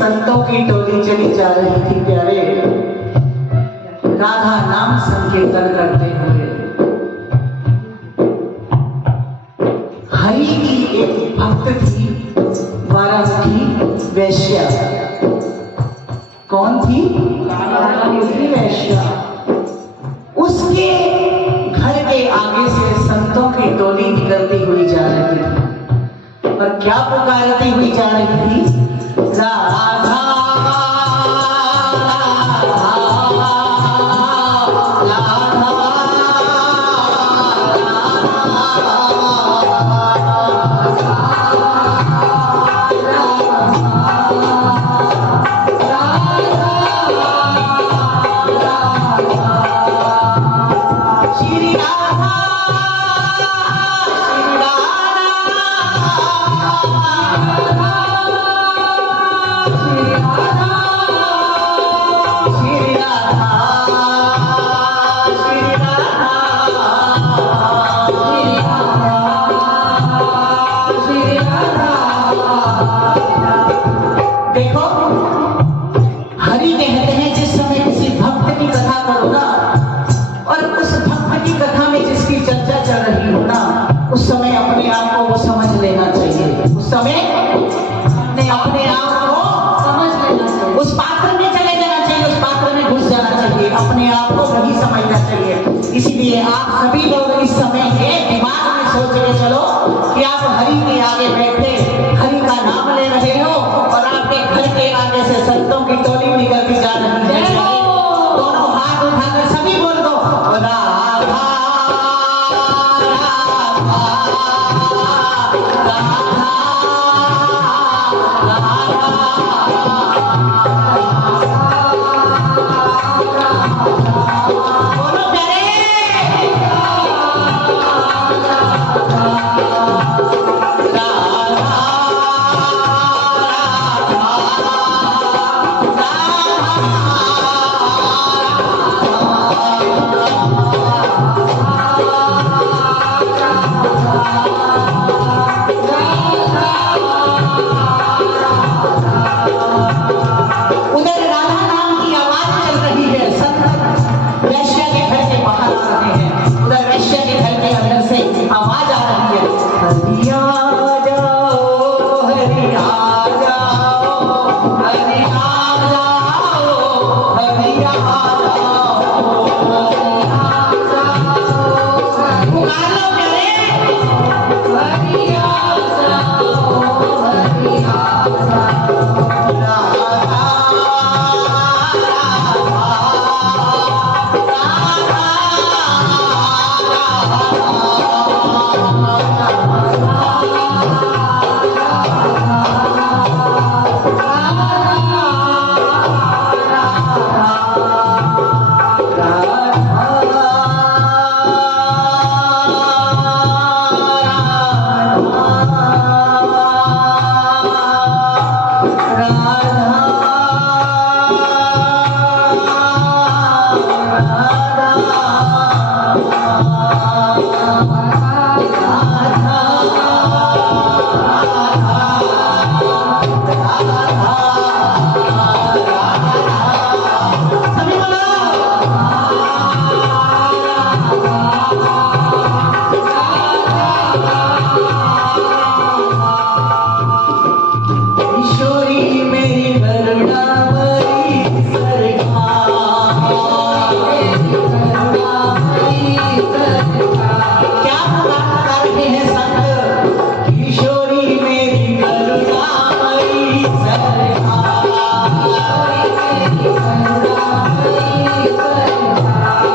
संतों की टोली चली जा रही थी प्यारे, राधा नाम संकीर्तन करते हुए। हरि की एक भक्त थी, वाराणसी वैश्या। कौन थी? वाराणसी वैश्या। उसके घर के आगे से संतों की टोली निकलती हुई जा रही थी, पर क्या पुकारती हुई जा रही थी? राधा उस समय अपने आप को वो समझ लेना चाहिए। उस समय अपने आप को समझ लेना चाहिए। उस पात्र में चले जाना चाहिए, उस पात्र में घुस जाना चाहिए, अपने आप को वही समझना चाहिए। इसीलिए आप सभी लोग इस समय के दिमाग में सोच के चलो कि आप हरि के आगे बैठे हरि का नाम ले रहे हो और आपके घर के आगे से संतों की टोली निकलती जा रही है। दोनों हाथ उठाकर सभी बोल दो, राधा राधा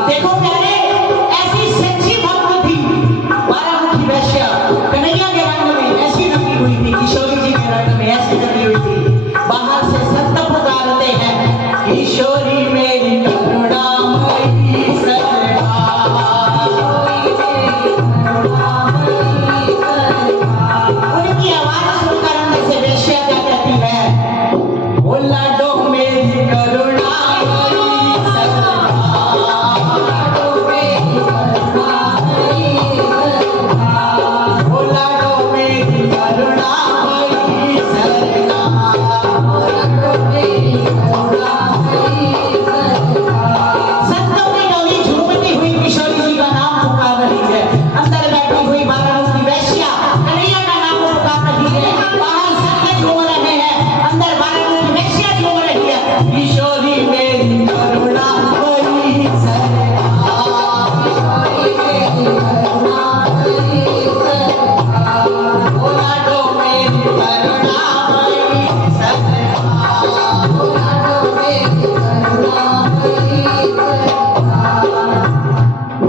देखो प्यारे, ऐसी सच्ची भक्त थी बारामुखी वैश्या, कन्हैया के रंग में ऐसी रंगी हुई थी, किशोरी जी के रंग में ऐसी रंगी हुई थी। बाहर से संत पुकारते हैं, किशोरी मेरी करुणामयी सरकार। उनकी आवाज सुनकर अंदर से वैश्या क्या कहती है, ओ लाडो मेरी करुणामयी सरकार। ओ लाडो मेरी करुणामयी सरकार। संतों की डोली झूमती हुई किशोरी जी का नाम पुकार रही है। अंदर बैठी हुई बारामुखी वैश्या कन्हैया का नाम पुकार रही है। बाहर संत झूम रहे हैं, अंदर बारामुखी वैश्या झूम रही है, किशोरी मेरी करुणामयी सरकार। ओ लाडो मेरी करुणामयी सरकार।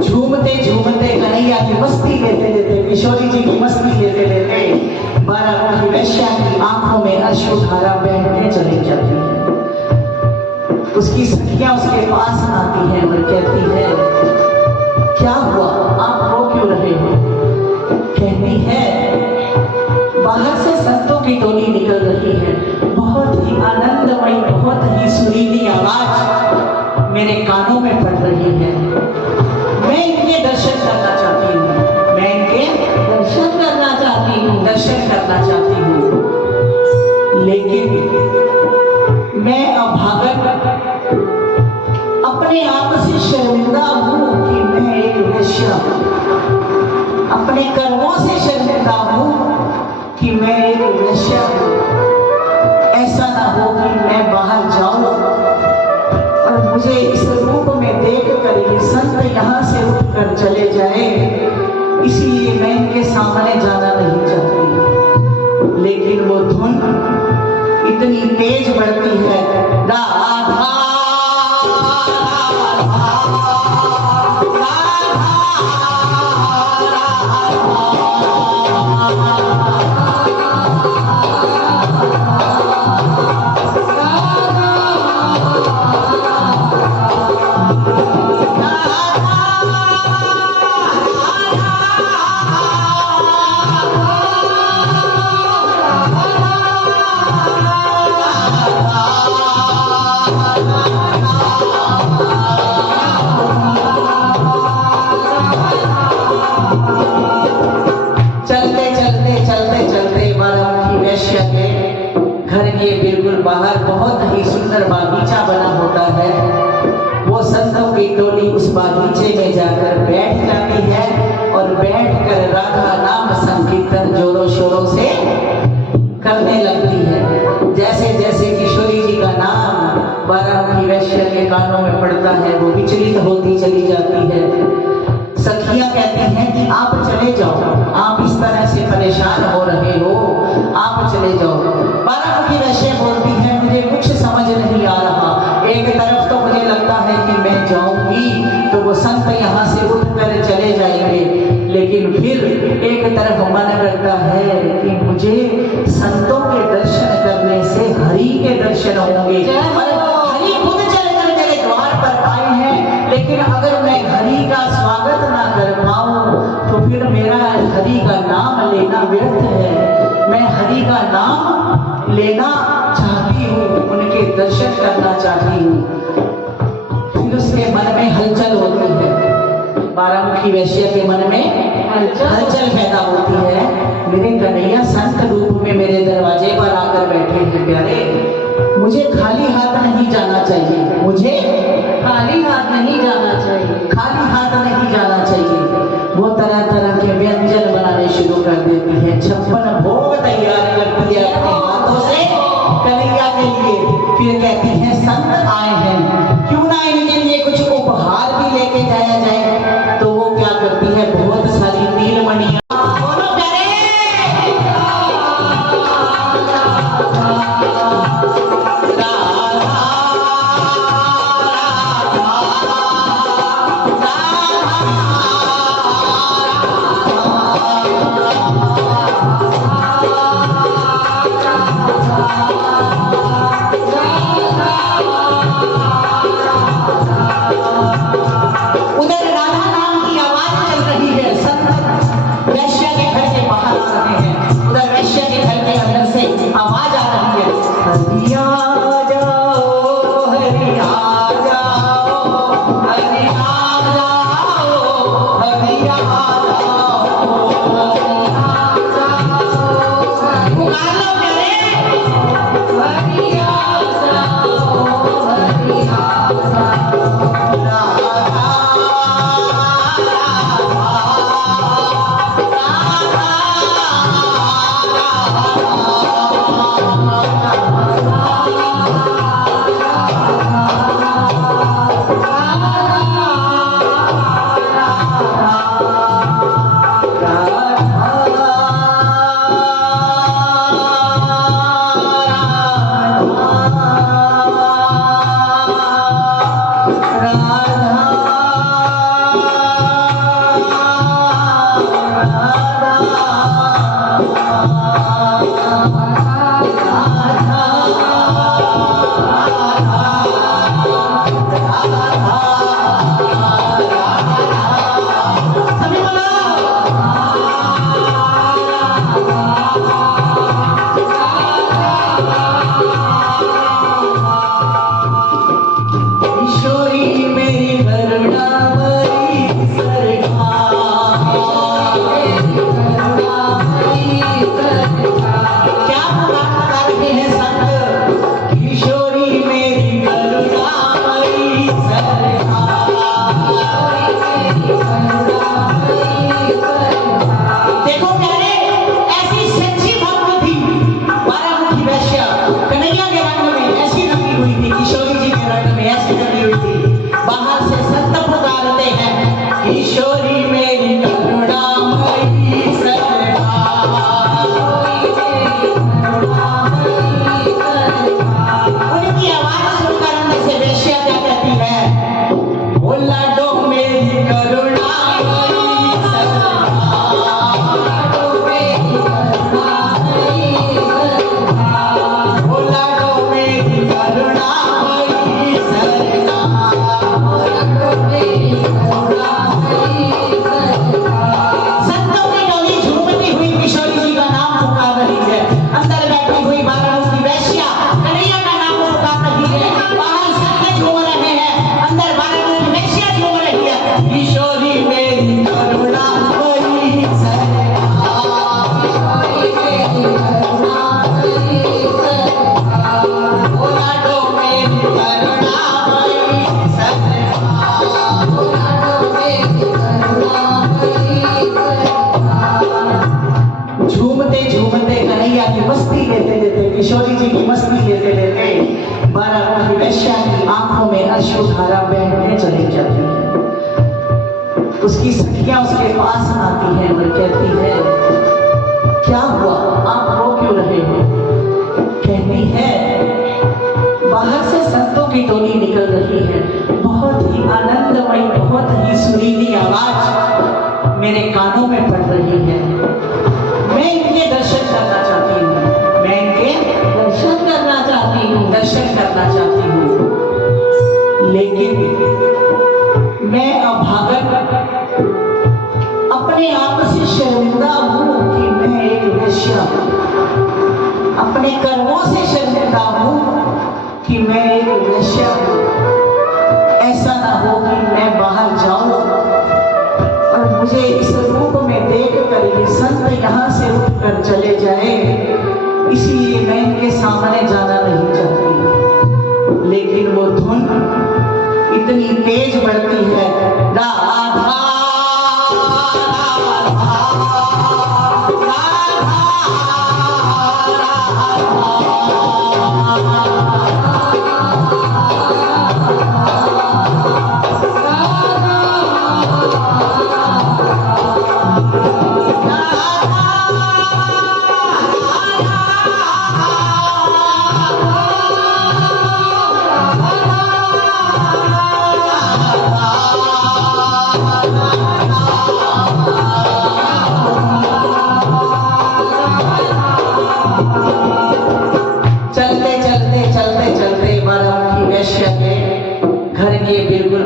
झूमते झूमते कन्हैया की मस्ती लेते लेते, किशोरी जी की मस्ती लेते लेते बारामुखी वैश्या की आंखों में अश्रुधारा बहने चली जाती है। उसकी सखियां उसके पास आती हैं और कहती है, क्या हुआ, आप रो क्यों रहे हो? कहती है, बाहर से संतों की टोली निकल रही है, बहुत ही आनंदमयी, बहुत ही सुरीली आवाज मेरे कानों में पड़ रही है। मैं इनके दर्शन करना चाहती हूँ, मैं इनके दर्शन करना चाहती हूँ, दर्शन करना चाहती हूँ। लेकिन मैं अभागन अपने आप से शर्मिंदा हूँ कि मैं एक वैश्या हूँ। अपने कर्मों से शर्मिंदा हूँ कि मैं एक वैश्या हूँ। ऐसा ना हो कि मैं बाहर जाऊं और मुझे इस रूप में देखकर ये संत यहाँ से उठकर चले जाए, इसलिए मैं इनके सामने जाना नहीं चाहती। लेकिन वो धुन इतनी तेज बढ़ती है, राधा बाहर बहुत ही सुंदर बागीचा बना होता है। वो संतों की टोली उस बागीचे में जाकर बैठ जाती है और बैठकर राधा नाम संकीर्तन जोरों शोरों से करने लगती है। जैसे जैसे किशोरी जी का नाम बारामुखी वैश्या के कानों में पड़ता है, वो विचलित होती चली जाती है। सखियां कहती हैं कि आप चले जाओ, आप इस तरह से परेशान हो रहे हो, आप चले जाओ। बारामुखी वैश्या बोलती है, मुझे कुछ समझ नहीं आ रहा। एक तरफ तो मुझे लगता है कि मैं जाऊंगी तो वो संत यहाँ से उठकर चले जाएंगे, लेकिन फिर एक तरफ मन करता है कि मुझे संतों के दर्शन करने से हरि के दर्शन होंगे। हरि खुद चलकर मेरे द्वार पर आए हैं, लेकिन अगर मैं हरि का स्वागत ना कर पाऊं तो फिर मेरा हरि का नाम लेना व्यर्थ है। मैं हरि का नाम लेना चाहती हूँ, उनके दर्शन करना चाहती हूँ। फिर उसके मन में हलचल होती है, बारामुखी वैश्या के मन में हलचल पैदा होती है। मेरे कन्हैया संत रूप में मेरे दरवाजे पर आकर बैठे हैं। प्यारे, मुझे खाली हाथ नहीं जाना चाहिए, मुझे खाली हाथ नहीं जाना चाहिए, खाली हाथ नहीं जाना चाहिए। वो तरह तरह के व्यंजन बनाने शुरू कर देती है, 56 भोग तैयार करती है अपने हाथों से कन्हैया के लिए। फिर कहती है, संत आए हैं, क्यों ना इनके लिए कुछ उपहार भी लेके जाया जाए। तो वो क्या करती है, बहुत सारी नीलमणियां राधा किशोरी जी की मस्ती लेते लेते बारामुखी वैश्या की आंखों में अश्रुधारा बहने चली जाती है। उसकी सखियां उसके पास आती हैं और कहती है, क्या हुआ, आप रो क्यों रहे हो? कहती है, बाहर से संतों की टोली निकल रही है, बहुत ही आनंदमयी, बहुत ही सुरीली आवाज मेरे कानों में पड़ रही है। मैं इनके दर्शन करना चाहती हूँ, मैं इनके दर्शन करना चाहती हूँ, दर्शन करना चाहती हूँ, लेकिन मैं अभागन अपने आप से शर्मिंदा हूँ कि मैं एक वेश्या हूँ, अपने कर्मों से शर्मिंदा हूँ कि मैं एक वेश्या हूँ। ऐसा ना हो कि मैं बाहर जाऊं और मुझे इस रूप में देखकर ये संत यहाँ से उठकर चले जाए, इसलिए मैं इनके सामने जाना नहीं चाहती। लेकिन वो धुन इतनी तेज बढ़ती है, राधा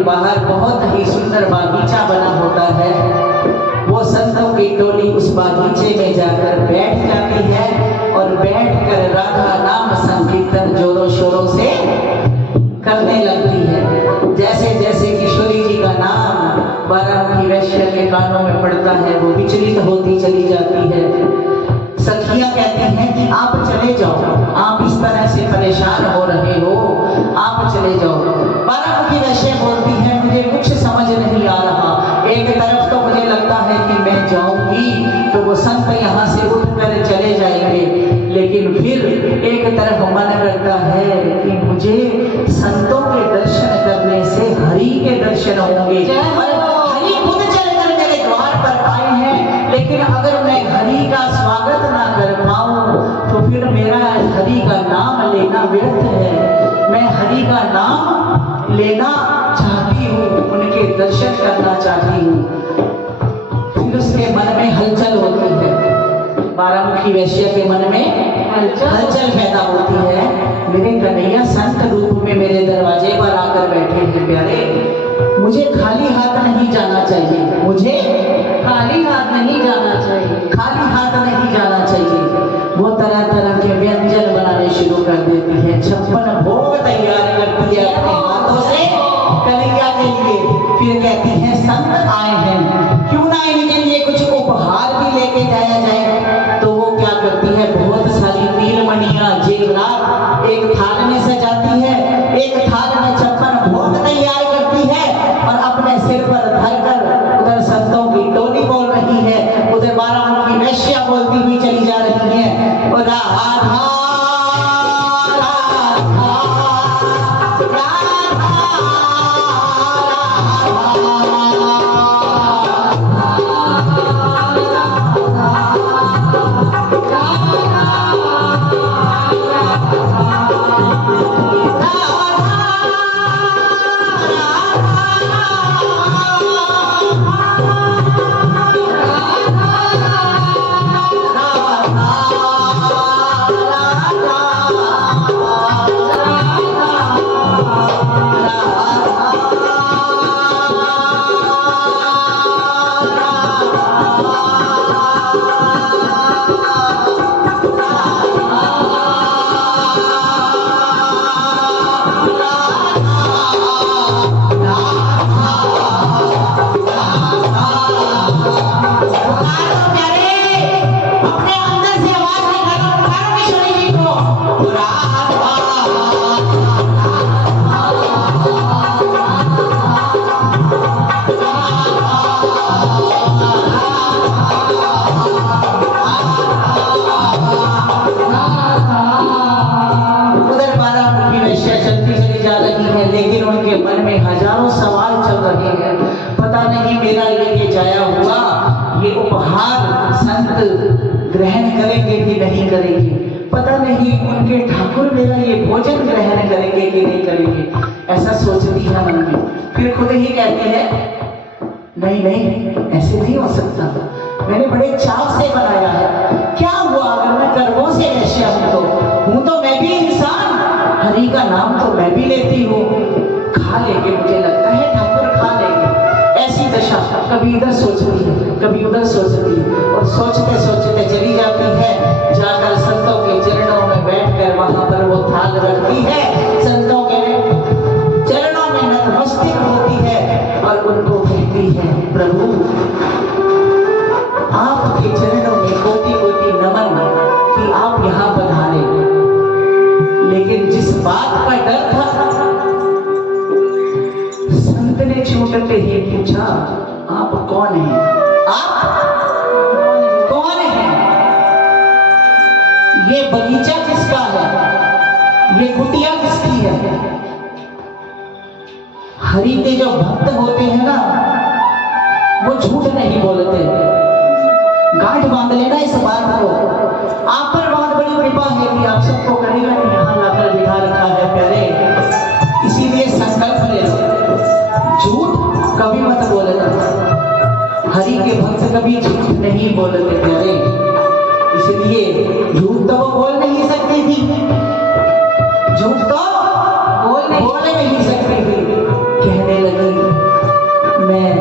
बाहर बहुत ही सुंदर बागीचा बना होता है। वो संतों की टोली उस बागीचे में जाकर बैठ जाती है और बैठकर राधा नाम संकीर्तन जोरों शोरों से करने लगती है। जैसे जैसे किशोरी जी का नाम बारामुखी वैश्य के कानों में पड़ता है, वो विचलित होती चली जाती है। सखियां कहती हैं कि आप चले जाओ, आप इस तरह से परेशान हो रहे हो, आप चले जाओ। की वैसे बोलती है मुझे कुछ समझ नहीं आ रहा। एक तरफ तो मुझे लगता है कि मैं जाऊंगी तो वो संत यहाँ से उठकर चले जाएंगे, लेकिन फिर एक तरफ मन करता है कि मुझे संतों के दर्शन करने से हरि के दर्शन होंगे। और हरि खुद चलकर मेरे द्वार पर आए हैं, लेकिन अगर मैं हरि का स्वागत ना कर पाऊं तो फिर मेरा हरि का नाम लेना व्यर्थ है। मैं हरि का नाम लेना चाहती हूँ, उनके दर्शन करना चाहती हूँ। फिर उसके मन में हलचल होती है, बारामुखी वैश्य के मन में हलचल पैदा होती है। मेरे कन्हैया संत रूप में मेरे दरवाजे पर आकर बैठे हैं प्यारे, मुझे खाली हाथ नहीं जाना चाहिए, मुझे खाली हाथ नहीं जाना चाहिए, खाली हाथ नहीं जाना चाहिए। वो तरह तरह के व्यंजन बनाने शुरू कर देती है, 56 भोग तैयार करती है अपने हाथों से कन्हैया के लिए। फिर कहती है संत आए हैं, क्यों ना इनके लिए कुछ उपहार भी लेके जाया जाए। तो वो क्या करती है, बहुत सारी नीलमणियां जेवरात एक थाल में सजाती है, एक थाल में 56 भोग तैयार करती है और अपने सिर पर धरकर उधर संतों की टोली बोल रही है, उधर बारामुखी वैश्या बोलती हुई चली जा रही है। और राधा ग्रहण करेंगे कि नहीं करेंगे, पता नहीं उनके ठाकुर मेरा ये भोजन ग्रहण करेंगे कि नहीं करेंगे, ऐसा सोचती है मन में। फिर खुद ही कहती है नहीं नहीं ऐसे नहीं हो सकता, मैंने बड़े चाव से बनाया है, क्या हुआ अगर मैं कर्मों से वैश्य हूं तो मैं भी इंसान, हरि का नाम तो मैं भी लेती हूँ, खा लेंगे, मुझे लगता है ठाकुर खा लेंगे। ऐसी दशा कभी इधर सोचती है कभी उधर सोचती है और सोचते सोचते चली जाती है, जाकर संतों के चरणों में बैठकर वहां पर वो थाल रखती है, संतों के चरणों में नतमस्तक होती है और उनको कहती है प्रभु आपके चरणों में कोटि कोटि नमन कि आप यहाँ पधारे। लेकिन जिस बात का डर था संत ने छूटते ही पूछा आप कौन हैं, आप कौन हैं, ये बगीचा किसका है, ये कुटिया किसकी है। हरि के जो भक्त होते हैं ना वो झूठ नहीं बोलते, गांठ बांध लेना इस बात को। आप पर बहुत बड़ी कृपा है कि आप सबको करेगा नहीं यहाँ लाकर बिठा रखा है प्यारे, इसीलिए संकल्प ले लो, झूठ कभी मत बोलना। हरि के भक्त कभी झूठ नहीं बोलते प्यारे, इसलिए झूठ तो वो बोल नहीं सकती थी, झूठ तो बोल नहीं सकती थी। कहने लगी मैं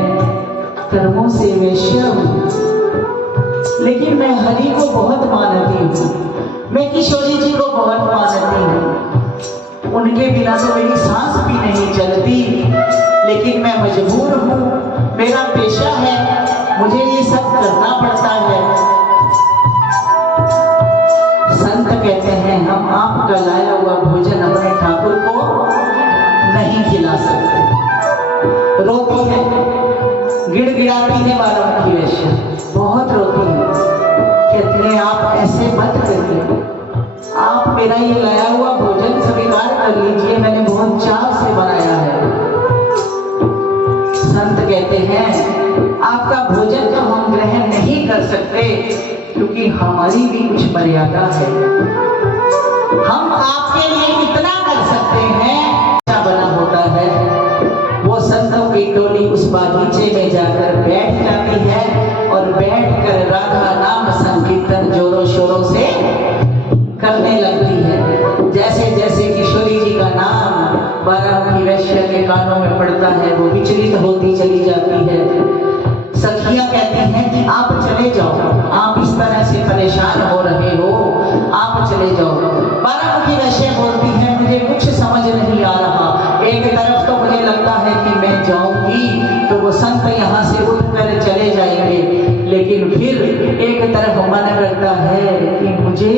कर्मों से वैश्य हूँ, लेकिन मैं हरि को बहुत मानती हूँ, मैं किशोरी जी को बहुत मानती हूँ, उनके बिना तो मेरी सांस भी नहीं चलती, लेकिन मैं मजबूर हूँ, मेरा पेशा है, मुझे ये सब करना पड़ता है। संत कहते हैं हम आपका लाया हुआ भोजन अपने ठाकुर को नहीं नहीं खिला सकते। रोती है, गिड़गिड़ाती है बारामुखी वैश्य, बहुत रोती है। कहते हैं आप ऐसे मत करिए, आप मेरा ये लाया हुआ भोजन स्वीकार कर लीजिए, मैंने बहुत चाव से बनाया है। संत कहते हैं आपका भोजन तो हम ग्रहण नहीं कर सकते, क्योंकि हमारी भी कुछ मर्यादा है। हम आपके लिए इतना कर सकते हैं, क्या बना होता है। वो संतों की टोली उस बागीचे में जाकर बैठ जाती है और बैठकर राधा नाम संकीर्तन जोरों शोरों से करने लगती है। जैसे जैसे किशोरी जी का नाम बारामुखी वैश्य के कानों में पड़ता है, वो विचलित होती चली जाती है। सखियां कहती हैं कि आप चले जाओ, आप इस तरह से परेशान हो रहे हो, आप चले जाओ। बारामुखी वैश्य बोलती है मुझे कुछ समझ नहीं आ रहा। एक तरफ तो मुझे लगता है कि मैं जाऊंगी तो वो संत यहाँ से उठकर चले जाएंगे, लेकिन फिर एक तरफ मन करता है कि मुझे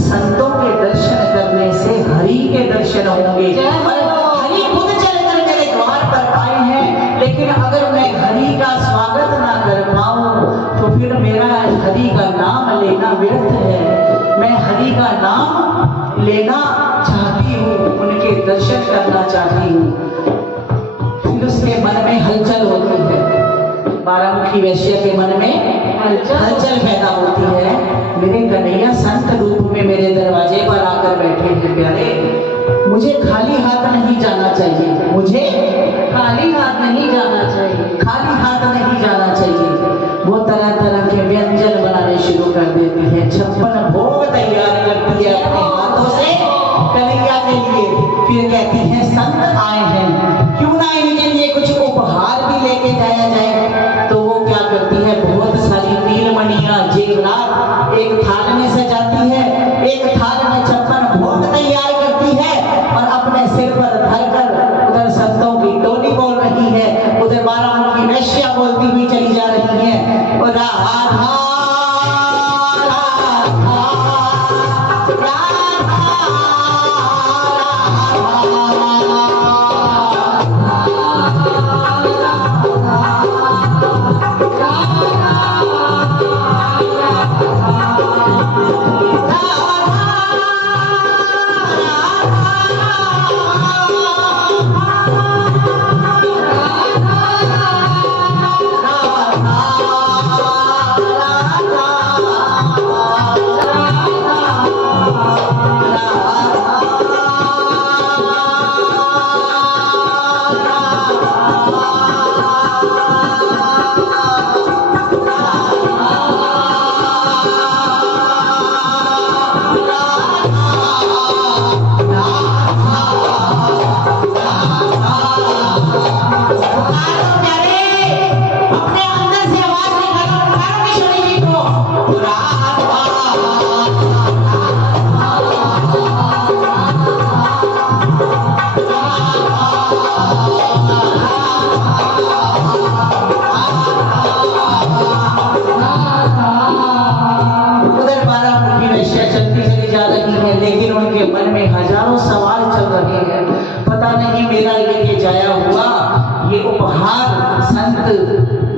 संतों के दर्शन करने से हरि के दर्शन होंगे। हरि खुद चलकर मेरे द्वार पर आए हैं, लेकिन अगर मैं हरि का स्वागत ना कर पाऊं तो फिर मेरा हरि का नाम लेना व्यर्थ है। मैं हरि का नाम लेना चाहती हूँ, उनके दर्शन करना चाहती हूँ। फिर उसके मन में हलचल होती है, बारामुखी वैश्य के मन में हलचल पैदा होती है। मेरे कन्हैया संत रूप में मेरे दरवाजे पर आकर बैठे हैं प्यारे, मुझे खाली हाथ नहीं जाना चाहिए, मुझे खाली हाथ नहीं जाना चाहिए, खाली हाथ नहीं जाना चाहिए। वो तरह तरह के व्यंजन बनाने शुरू कर देती है, 56 भोग तैयार करती है अपने हाथों से कन्हैया के लिए। फिर कहती है संत आए हैं, क्यों ना इनके लिए कुछ उपहार भी लेके जाया जाए। तो वो क्या करती है, बहुत सारी नीलमणियां जेवरात एक थाल में सजाती है, एक थाल में 56 भोग तैयार करती है और अपने सिर पर धरकर उधर संतों की टोली बोल रही है, उधर बारामुखी वैश्या बोलती हुई चली जा रही है। और राधा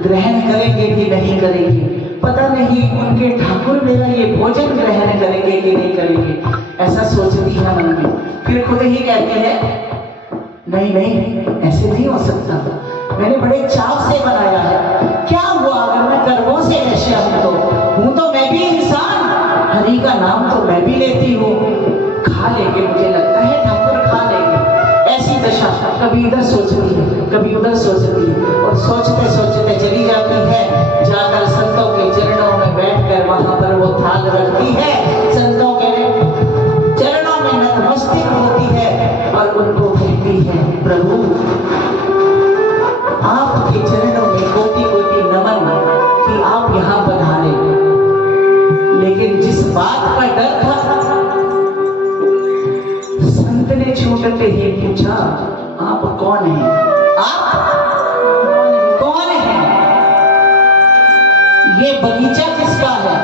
ग्रहण करेंगे कि नहीं करेंगे, पता नहीं उनके ठाकुर मेरा ये भोजन ग्रहण करेंगे कि नहीं करेंगे, ऐसा सोचती है मन में। फिर खुद ही कहते हैं नहीं नहीं ऐसे नहीं हो सकता, मैंने बड़े चाव से बनाया है, क्या हुआ अगर मैं कर्मों से वैश्य हूं तो मैं भी इंसान, हरि का नाम तो मैं भी लेती हूँ, खा लेंगे, मुझे लगता है ठाकुर खा लेंगे। ऐसी दशा कभी इधर सोचती है कभी उधर सोचती है और सोचते सोचते चली जाती है, जाकर संतों के चरणों में बैठकर वहां पर वो थाल रखती है, संतों के चरणों में नतमस्तक होती है और उनको कहती है प्रभु आपके चरणों में कोटि कोटि नमन कि आप यहाँ पधारे। लेकिन जिस बात का डर था, संत ने छूटते ही पूछा आप कौन हैं, आप कौन हैं, ये बगीचा किसका है,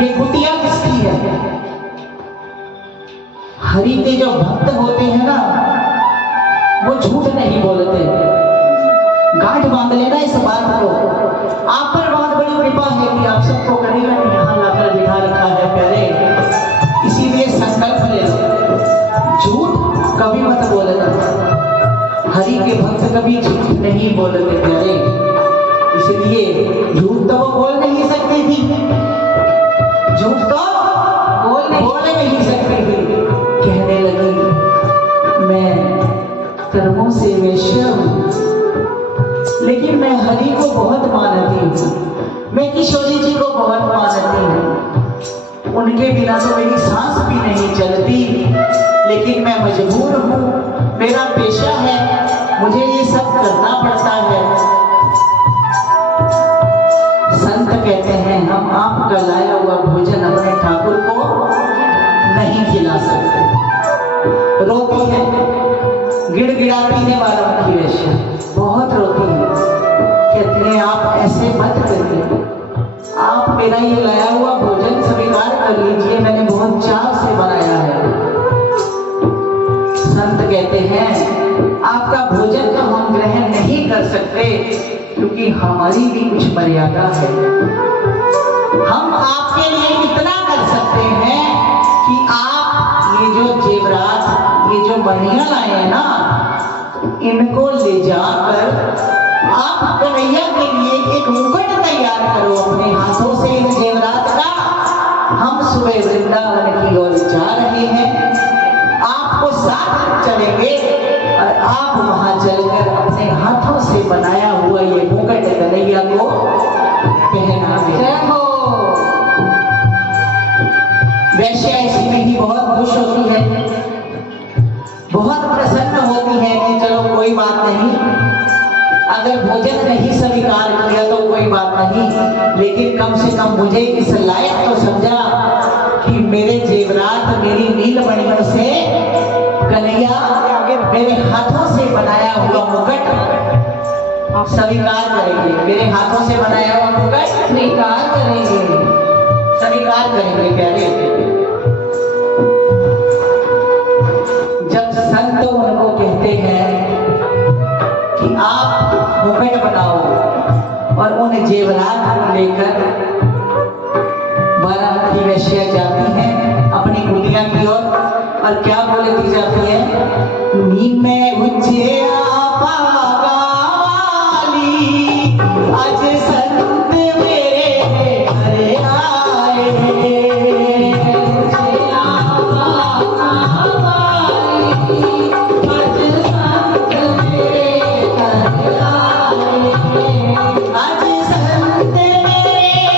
ये कुटिया किसकी है। हरि के जो भक्त होते हैं ना, वो झूठ नहीं बोलते। गांठ बांध लेना इस बात को। आप पर बहुत बड़ी कृपा है कि आप सबको करीबन यहाँ लाकर बिठा रखा है प्यारे, इसीलिए संकल्प ले लो, झूठ कभी मत बोलना। हरि के भक्त कभी झूठ नहीं बोलते प्यारे, इसलिए झूठ तो वो बोल नहीं सकती थी, झूठ तो बोल नहीं सकती थी। कहने लगी मैं कर्मों से वैश्य हूँ, लेकिन मैं हरि को बहुत मानती हूँ, मैं किशोरी जी को बहुत मानती हूँ, उनके बिना तो मेरी सांस भी नहीं चलती, लेकिन मैं मजबूर हूँ, मेरा पेशा है, मुझे ये सब करना पड़ता है। संत कहते हैं हम आपका लाया हुआ भोजन अपने ठाकुर को नहीं खिला सकते। रोती है, गिड़गिड़ाती है बाराबंकी वैश्य, बहुत रोती है, कहते हैं आप ऐसे मत करिए, आप मेरा ये लाया हुआ भोजन स्वीकार कर लीजिए, मैंने बहुत चाव से बनाया है। संत कहते हैं आपका भोजन तो हम ग्रहण नहीं कर सकते, क्योंकि हमारी भी कुछ मर्यादा है। हम आपके लिए इतना कर सकते हैं कि आप ये जो जेवरात, ये जो बनिया लाए हैं ना, इनको ले जाकर आप कन्हैया के लिए एक मुकुट तैयार करो अपने हाथों से। इन जेवरात का हम सुबह वृंदावन की ओर जा रहे हैं, आपको साथ चलेंगे और आप वहां चलकर अपने हाथों से बनाया हुआ ये मुकुट कन्हैया को पहनावे। वैश्या इसमें ही बहुत खुश होती है, बहुत प्रसन्न होती है कि चलो कोई बात नहीं, अगर भोजन नहीं स्वीकार किया तो कोई बात नहीं, लेकिन कम से कम मुझे इस लायक तो समझा कि मेरे जेवरात, मेरी नीलमणियों से कन्हैया मेरे हाथों से बनाया हुआ मुकुट आप स्वीकार करेंगे, मेरे हाथों से बनाया हुआ मुकुट स्वीकार करेंगे, स्वीकार करेंगे प्यारे। जब संत उनको कहते हैं कि आप मुकुट बनाओ और उन जेवरात को लेकर बाराबंकी वैश्या जाती है अपनी कुटिया की ओर, और क्या बोलती जाती है, नी में उज्जैया पागाली, आज संत मेरे घर आए, उज्जैया पागाली, आज संत मेरे घर आए, आज संत मेरे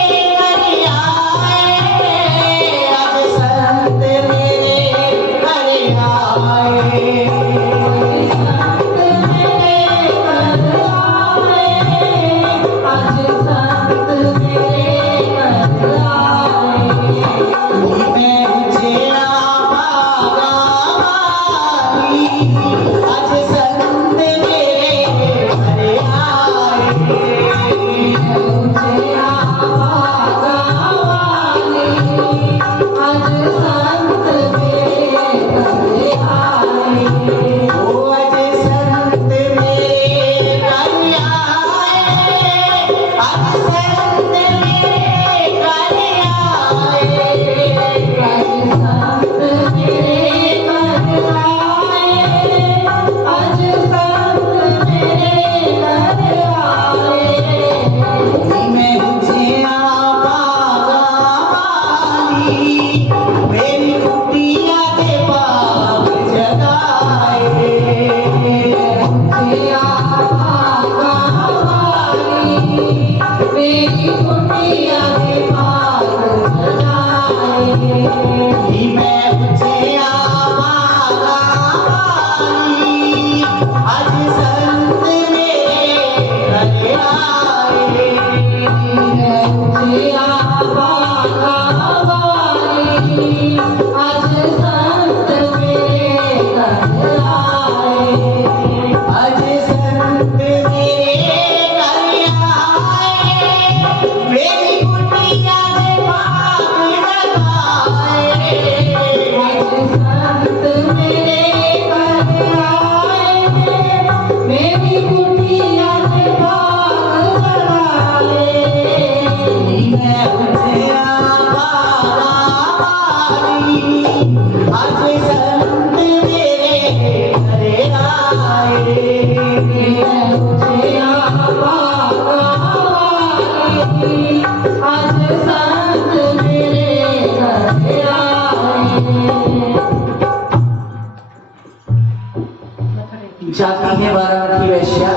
है वाराणसी वैश्या,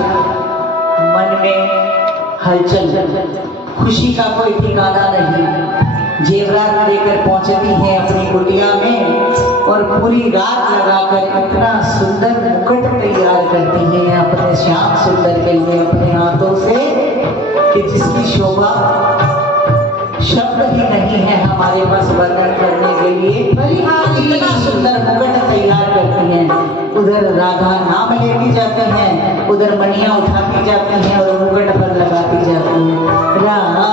मन में हलचल, खुशी का कोई ठिकाना नहीं। जेवरात लेकर पहुंचती है अपनी कुटिया में और पूरी रात लगाकर इतना सुंदर मुकुट तैयार करती है अपने श्याम सुंदर के लिए अपने हाथों से कि जिसकी शोभा शब्द ही नहीं है हमारे पास वर्णन करने के लिए। इतना सुंदर मुकुट तैयार करती हैं, उधर राधा नाम लेती जाती हैं, उधर मणियां उठाती जाती हैं और मुकुट पर लगाती जाती हैं। राधा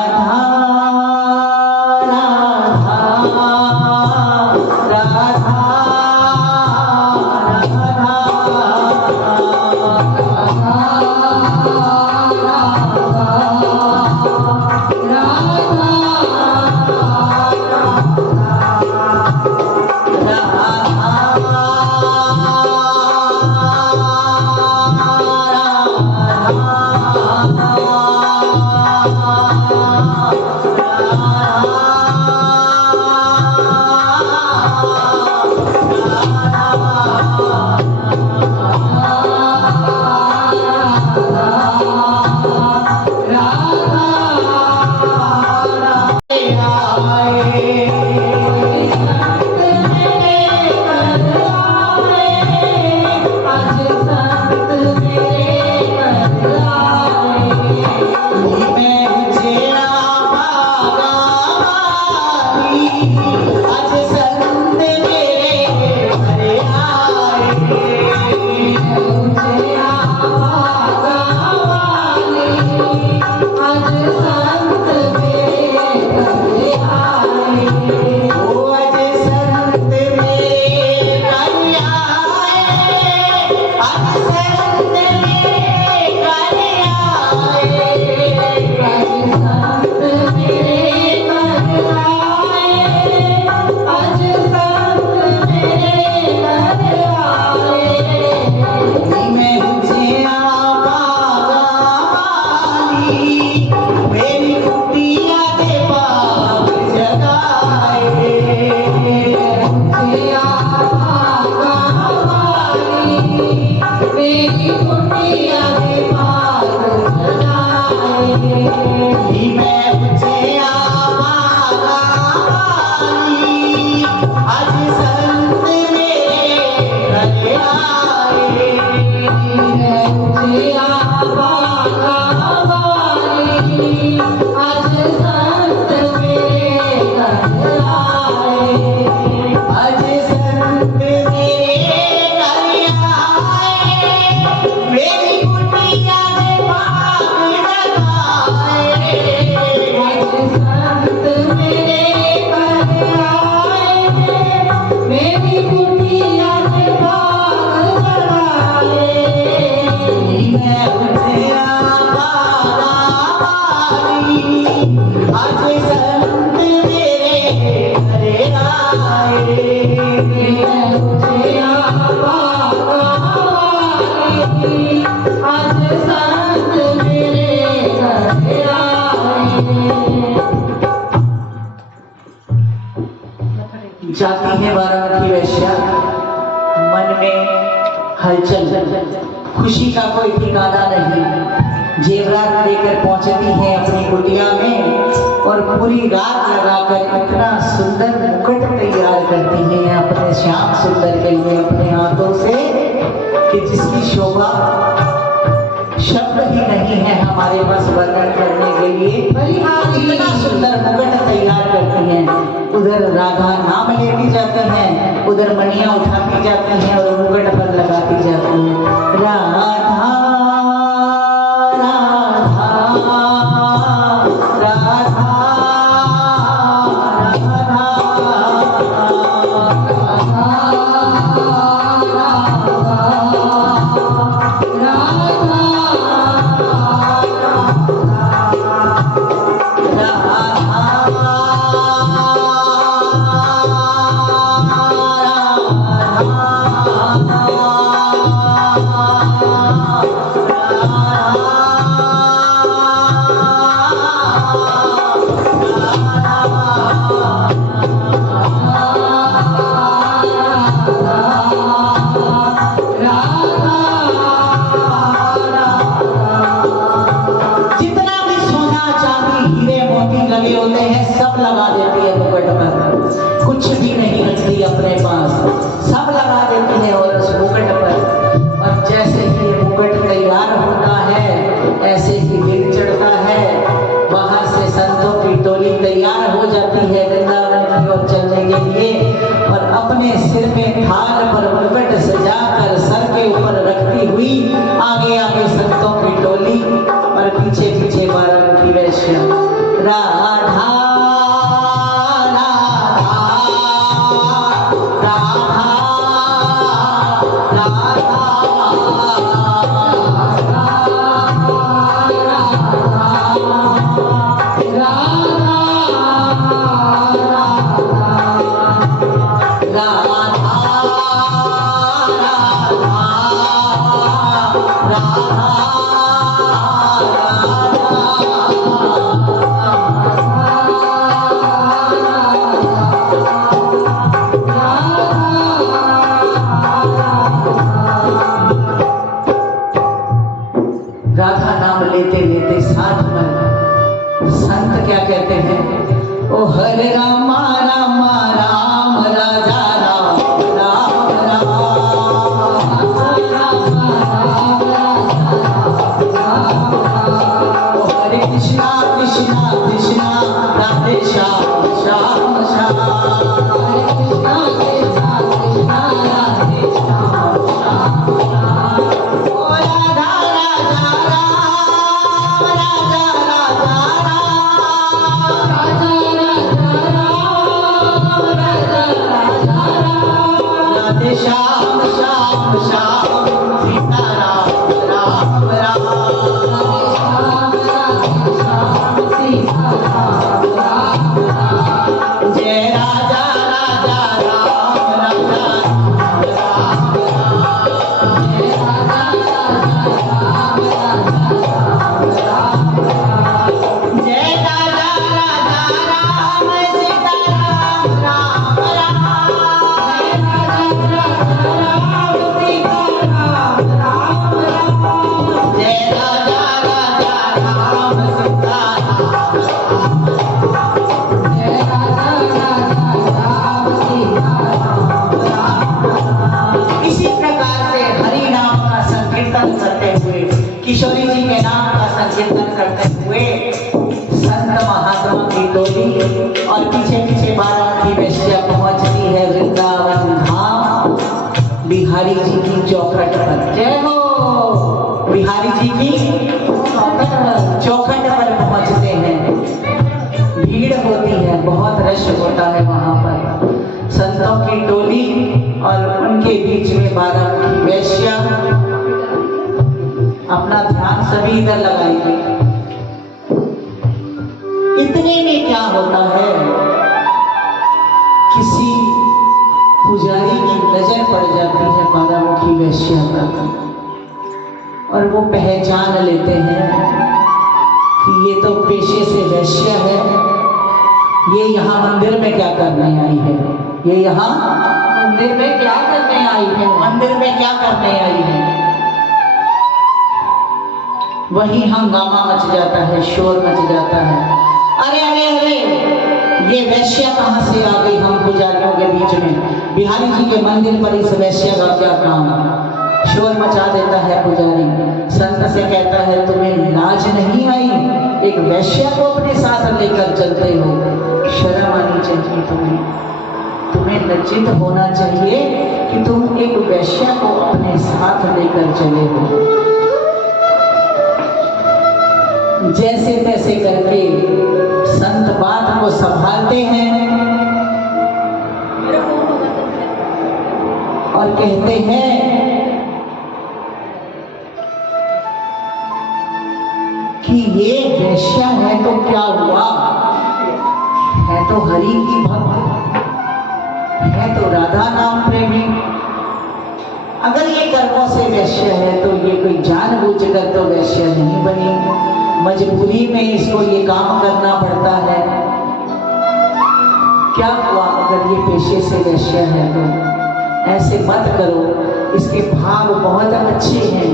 जाती है वाराणसी वैश्या, मन में हलचल, खुशी का कोई ठिकाना नहीं। जेवरात लेकर पहुंचती है अपनी कुटिया में और पूरी रात लगाकर इतना सुंदर मुकुट तैयार करती है अपने श्याम सुंदर के लिए अपने हाथों से कि जिसकी शोभा शब्द ही नहीं है हमारे पास वर्णन करने के लिए। इतना सुंदर मुकुट तैयार करती हैं, उधर राधा नाम लेती जाती हैं, उधर मणियां उठाती जाती हैं और मुकुट पर लगाती जाती हैं। राधा टोली, आगे आगे संतों की टोली और पीछे पीछे 12 मुखी वैश्य। राधा लेते लेते साथ में संत क्या कहते हैं, ओ हरे रामा रामा राम राजा राम राम राम, ओ हरे कृष्णा कृष्णा कृष्णा राधे श्याम श्याम श्याम, हरे कृष्णा कृष्णा कृष्णा राधे श्याम श्याम, ओ राधा राधा श्याम श्याम श्याम सीता राम राम राम, श्याम श्याम सीता राम राम राम, जय राजा राजा राम राजा राम राम, जय राजा राजा राम राजा राम राम, जय राजा राजा राम सीता राम राम राम, किशोरी जी के नाम का संकीर्तन करते हुए संत महात्मा की टोली और पीछे पीछे 12 की वैश्या पहुंचती है वृंदावन धाम बिहारी जी की चौखट पर। जय हो, बिहारी जी की चौखट पर पहुंचते हैं। भीड़ होती है, बहुत रश होता है वहां पर। संतों की टोली और उनके बीच में 12 की वैश्या। अपना ध्यान सभी इधर लगाइए। इतने में क्या होता है, किसी पुजारी की नजर पड़ जाती है 12 मुखी वैश्या पर और वो पहचान लेते हैं कि ये तो पेशे से वैश्या है, ये यहाँ मंदिर में क्या करने आई है, ये यहाँ मंदिर में क्या करने आई है, मंदिर में क्या करने आई है। वही हंगामा मच जाता है, शोर मच जाता है। अरे अरे अरे, ये वैश्या कहाँ से आ गई हम पुजारियों के बीच में, बिहारी जी के मंदिर पर इस वैश्या का क्या काम। शोर मचा देता है पुजारी। संत से कहता है तुम्हें लाज नहीं आई, एक वैश्या को अपने साथ लेकर चलते हो, शर्म आनी चाहिए तुम्हें लज्जित होना चाहिए कि तुम एक वैश्या को अपने साथ लेकर चले हो। जैसे तैसे करके संत बात को संभालते हैं और कहते हैं कि ये वैश्या है तो क्या हुआ, है तो हरि की भक्त, है तो राधा नाम प्रेमी। अगर ये कर्मों से वैश्य है तो ये कोई जानबूझकर तो वैश्य नहीं बनी, मजबूरी में इसको ये काम करना पड़ता है। क्या हुआ अगर ये पेशे से वैश्य है तो ऐसे मत करो, इसके भाव बहुत अच्छे हैं।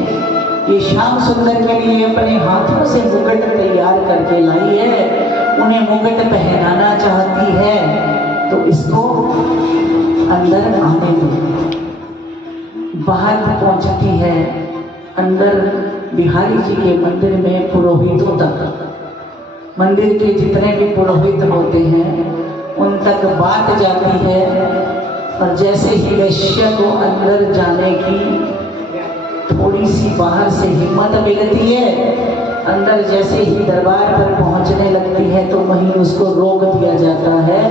ये श्याम सुंदर के लिए अपने हाथों से मुकुट तैयार करके लाई है, उन्हें मुकुट पहनाना चाहती है तो इसको अंदर आने दो। बाहर पहुंचती है अंदर बिहारी जी के मंदिर में, पुरोहितों तक, मंदिर के जितने भी पुरोहित होते हैं उन तक बात जाती है। और जैसे ही वैश्य को अंदर जाने की थोड़ी सी बाहर से हिम्मत मिलती है, अंदर जैसे ही दरबार पर पहुंचने लगती है तो वहीं उसको रोक दिया जाता है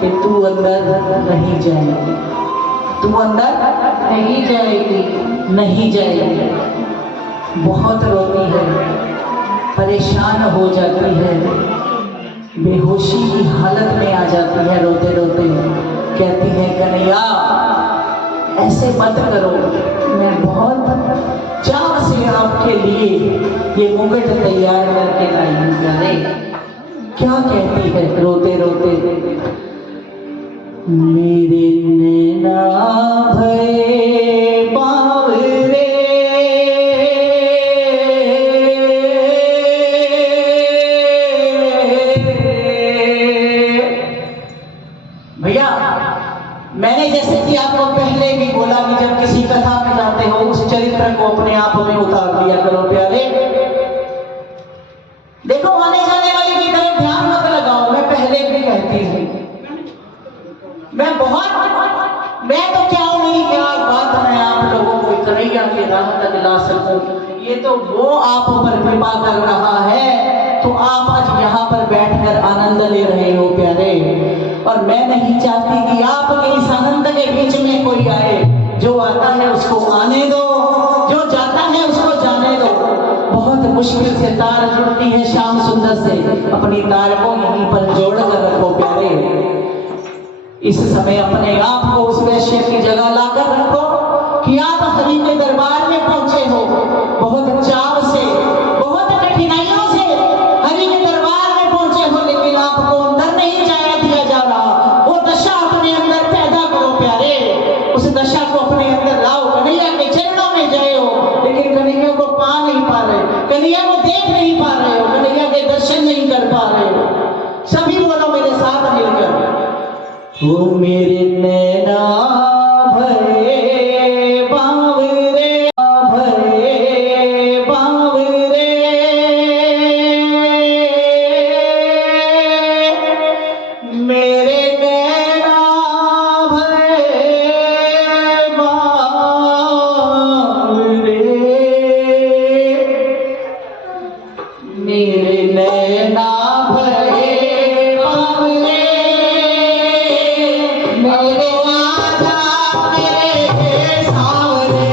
कि तू अंदर नहीं जाएगी, तू अंदर नहीं जाएगी। नहीं जाएगी। बहुत रोती है, परेशान हो जाती है, बेहोशी की हालत में आ जाती है, रोते रोते कहती है कन्हैया ऐसे मत करो, मैं बहुत चाव से आपके लिए ये मुकुट तैयार करके लाई हूं। अरे क्या कहती है रोते रोते, मेरे नैना भरे बावरे, भैया मैंने जैसे कि आपको पहले भी बोला कि जब किसी कथा में जाते हो उस चरित्र को अपने आप में उतार लिया करो प्यारे। देखो आने जाने वाले की तरफ ध्यान मत लगाओ, मैं पहले भी कहती हूँ, मैं तो क्या हूं, मेरी क्या बात मैं आप लोगों को कन्हैया की राह तक ला सकूं, ये तो वो आप पर कृपा कर रहा है, तो आप आज यहाँ पर बैठकर आनंद ले रहे हो प्यारे। और मैं नहीं चाहती कि आपके इस आनंद के बीच में कोई आए, जो आता है उसको आने दो, जो जाता है उसको जाने दो। बहुत मुश्किल से तार जुड़ती है श्याम सुंदर से, अपनी तार को यहीं पर जोड़ कर रखो प्यारे। इस समय अपने आप को उस वैश्य की जगह लाकर रखो कि आप हरि के दरबार में पहुंचे हो, बहुत चाव से, बहुत कठिनाइयों से हरि के दरबार में पहुंचे हो, लेकिन आपको अंदर नहीं जाया दिया जा रहा। वो दशा अपने अंदर पैदा करो प्यारे, उस दशा को अपने अंदर लाओ। कन्हैया के चरणों में जाए हो, लेकिन कन्हैया को पा नहीं पा रहे, कन्हैया को देख नहीं पा रहे हो, कन्हैया के दर्शन नहीं कर पा रहे हो। सभी बोलो मेरे साथ मिलकर, ओ मेरे नैना भरे बावरे, भरे बावरे, मेरे नैना भरे बावरे, मेरे नैना भरे बावरे, मेरे आजा मेरे सावरे,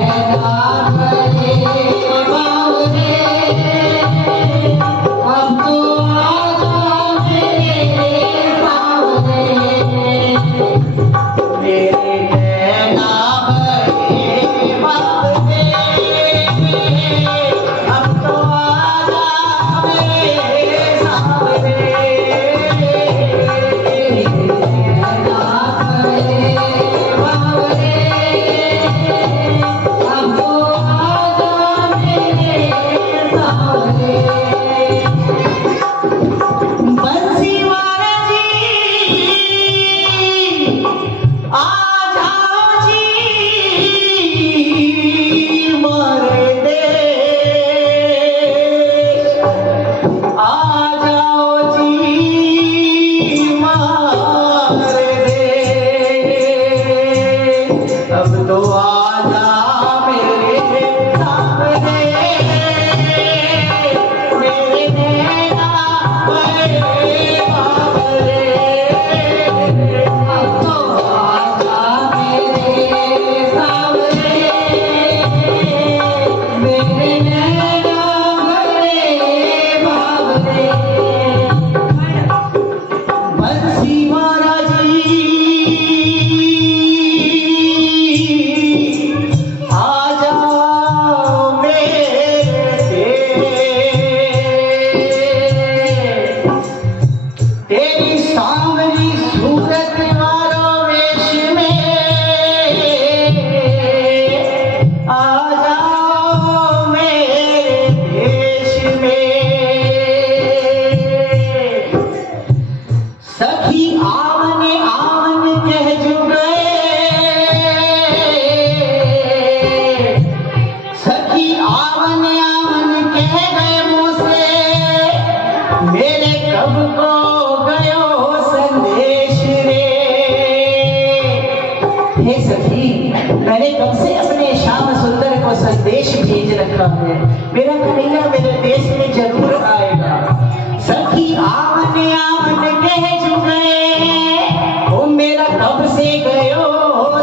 नैना भरे बावरे, अब तो आजा मेरे सावरे, मेरे नैना भरे बावरे, अब तो आजा मेरे सावरे, अब तो आजा मेरे सामने, मेरे नैना भरे बावरे, अब तो आजा मेरे सामने, मेरे नैना भरे बावरे। बंसी महाराज तेरी सांवरी सूरत वालों वेश में आ जाओ मेरे देश में, सखी आवन आवन कह जुगे, सखी आवन आवन कह गए मुझसे, मेरे कब को गयो संदेश रे। हे सखी मैंने कब से अपने श्याम सुंदर को संदेश भेज रखा है, मेरा कन्हैया मेरे देश में जरूर आएगा। सखी आवन आवन कह चुके ओ मेरा कब से गयो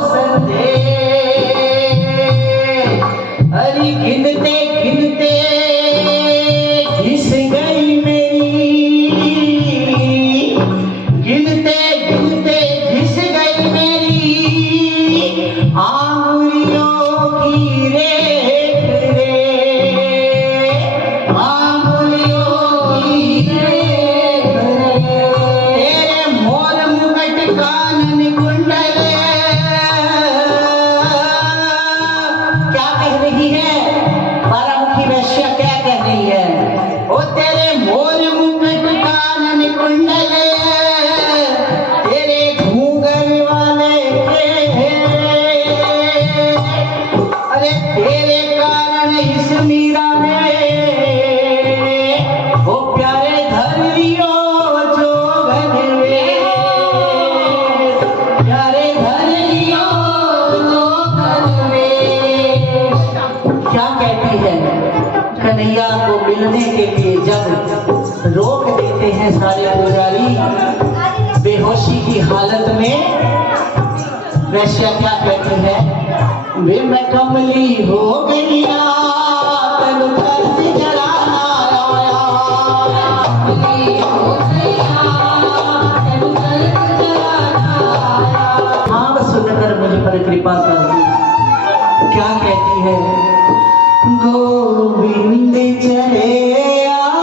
संदेश, अरे गिनते गिनते घिस गई मेरी, गिनते गिनते घिस गई मेरी आंगुलियों की रेख रे, आंगुलियों की रेख रे। तेरे मोर मुकुट कानन कुंडल, क्या कह रही है बारामुखी वैश्या, क्या कह रही है? ओ तेरे मोर मुकुट कानन कुंडल, तेरे घूंघट वाले के, अरे तेरे कारण इस मीरा ने ओ प्यारे धर लियो जोगन वे, प्यारे धर लियो जोगन वे। क्या कहती है? कन्हैया को मिलने के लिए जब रोक देते हैं सारे पुजारी बेहोशी की हालत में, वैश्या क्या कहती है? वे मैं कमली हो गई तन दर्द जलाना आया, कमली हो गई तन दर्द जलाना आया। हाँ सुनकर मुझ पर कृपा कर दी। क्या कहती है? गोविंद चले आओ,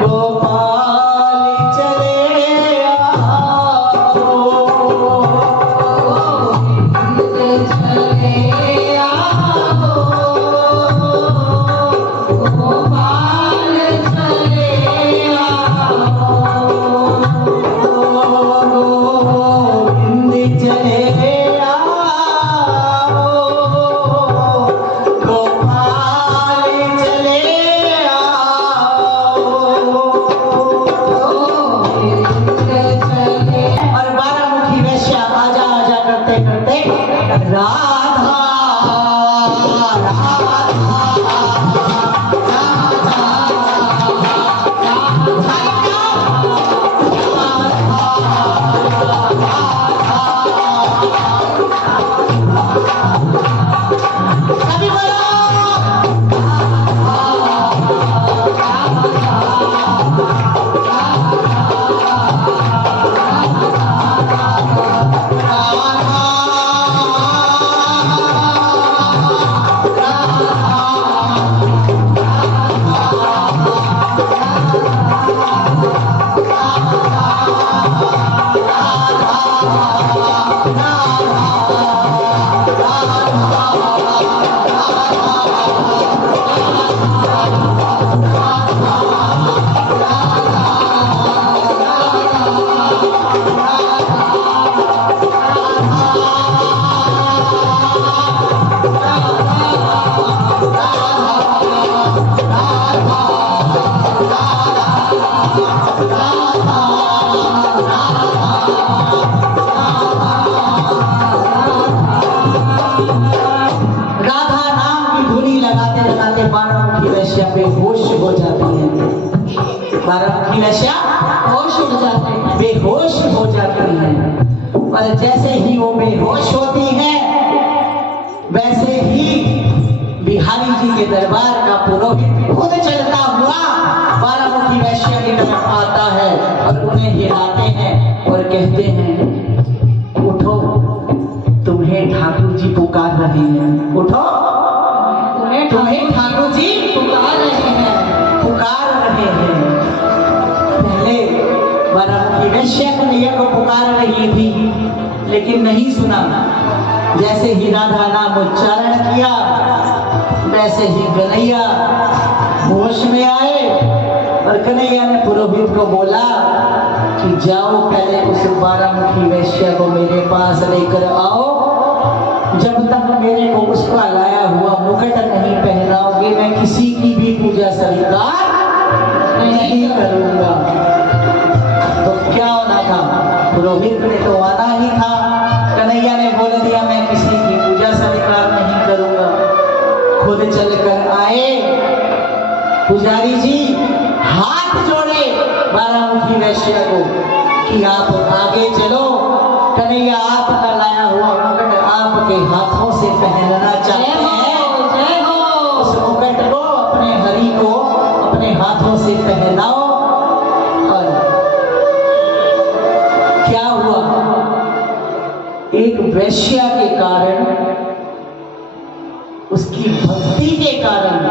गोपाल चले आओ, गोविंद चले आओ, गोपाल चले आओ, गोविंद चले राधा बेहोश हो जाती है, बारामुखी वैश्या होश हो जाते हैं, बेहोश हो जाती है। पर जैसे ही वो बेहोश होती है वैसे ही बिहारी जी के दरबार का पुरोहित खुद चलता हुआ बारामुखी वैश्या की तरफ आता है और उन्हें हिलाते हैं और कहते हैं उठो, तुम्हें ठाकुर जी पुकार रहे हैं, उठो तुम्हें ठाकुर जी पुकार रहे हैं, पुकार रहे हैं। पहले बारामुखी वैश्या कन्हैया को पुकार रही थी लेकिन नहीं सुना। जैसे ही राधा नाम उच्चारण किया वैसे ही कन्हैया होश में आए और कन्हैया ने पुरोहित को बोला कि जाओ पहले उस बारामुखी वैश्या को मेरे पास लेकर आओ, जब तक मेरे को उसका लाया हुआ मुकुट नहीं पहनाओगे मैं किसी की भी पूजा स्वीकार नहीं करूंगा। तो क्या होना था, पुरोहित ने तो आना ही था। कन्हैया ने बोल दिया मैं किसी की पूजा स्वीकार नहीं करूंगा। खुद चलकर आए पुजारी जी, हाथ जोड़े बारामुखी वैश्य को कि आप आगे चलो, कन्हैया आपका लाया हुआ मुकुट आपके हाथों से पहनना चाहते हैं। जय हो। उस मुकुट को अपने हरि को अपने हाथों से पहनाओ। और क्या हुआ, एक वैश्या के कारण, उसकी भक्ति के कारण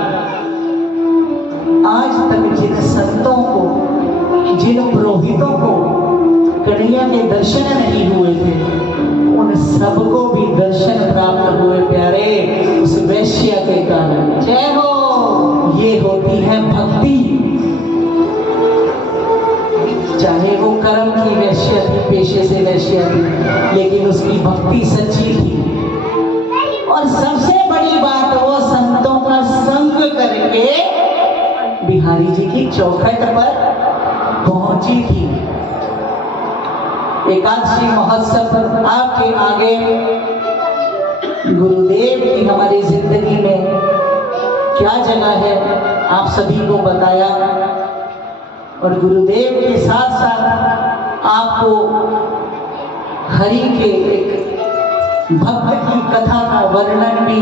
आज तक जिन संतों को, जिन पुरोहितों को कन्हैया के दर्शन नहीं हुए थे, उन सबको भी दर्शन प्राप्त हुए प्यारे, उस वैश्या के कारण। जय हो। ये होती है भक्ति। चाहे वो कर्म की वैश्या थी, पेशे से वैश्या थी, लेकिन उसकी भक्ति सच्ची थी। और सबसे बड़ी बात, वो संतों का संग करके बिहारी जी की चौखट पर पहुंची थी। एकादशी महोत्सव पर आपके आगे गुरुदेव की हमारी जिंदगी में क्या जगह है आप सभी को बताया, और गुरुदेव के साथ साथ आपको हरि के एक भक्त की कथा का वर्णन भी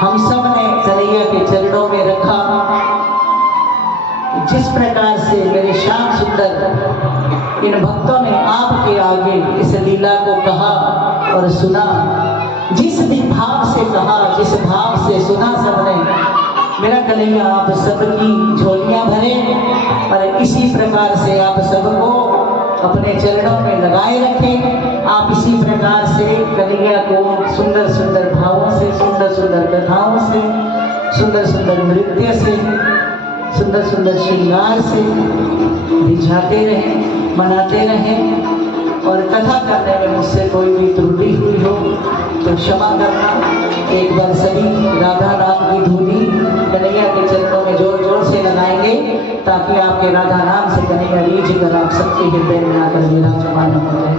हम सब ने कन्हैया के चरणों में रखा। जिस प्रकार से मेरे श्याम सुंदर इन भक्तों ने आपके आगे इस लीला को कहा और सुना, जिस भी भाव से कहा, जिस भाव से सुना सबने, मेरा कन्हैया आप सबकी झोलियां भरे और इसी प्रकार से आप सबको अपने चरणों में लगाए रखें। आप इसी प्रकार से कन्हैया को सुंदर सुंदर भावों से, सुंदर सुंदर कथाओं से, सुंदर सुंदर नृत्य से, सुंदर सुंदर श्रृंगार से रिझाते रहें, मनाते रहें। और कथा करने में मुझसे कोई भी त्रुटि हुई हो तो क्षमा करना। एक बार सभी राधा नाम की धुनी कन्हैया के चरणों में जोर जोर से लगाएंगे, ताकि आपके राधा नाम से कन्हैया रीझ कर आप सबके हृदय में आकर विराजमान हो जाए।